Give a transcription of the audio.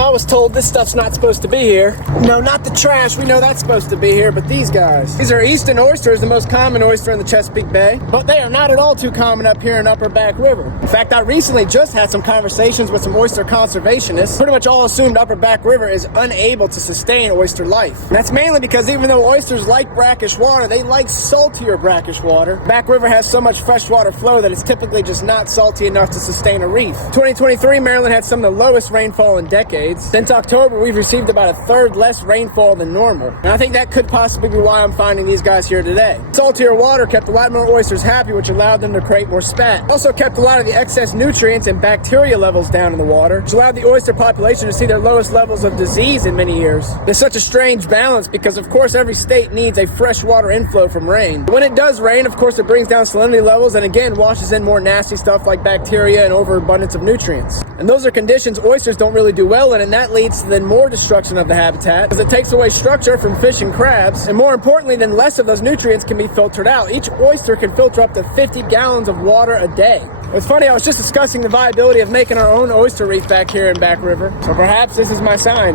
I was told this stuff's not supposed to be here. No, not the trash. We know that's supposed to be here, but these guys. These are Easton oysters, the most common oyster in the Chesapeake Bay, but they are not at all too common up here in Upper Back River. In fact, I recently just had some conversations with some oyster conservationists. Pretty much all assumed Upper Back River is unable to sustain oyster life. And that's mainly because even though oysters like brackish water, they like saltier brackish water. Back River has so much freshwater flow that it's typically just not salty enough to sustain a reef. 2023, Maryland had some of the lowest rainfall in decades. Since October, we've received about a third less rainfall than normal. And I think that could possibly be why I'm finding these guys here today. Saltier water kept a lot more oysters happy, which allowed them to create more spat. Also kept a lot of the excess nutrients and bacteria levels down in the water, which allowed the oyster population to see their lowest levels of disease in many years. There's such a strange balance because, of course, every state needs a fresh water inflow from rain. When it does rain, of course, it brings down salinity levels and again washes in more nasty stuff like bacteria and overabundance of nutrients. And those are conditions oysters don't really do well in, and that leads to then more destruction of the habitat because it takes away structure from fish and crabs, and more importantly, then less of those nutrients can be filtered out. Each oyster can filter up to 50 gallons of water a day. It's funny, I was just discussing the viability of making our own oyster reef back here in Back River, so perhaps this is my sign.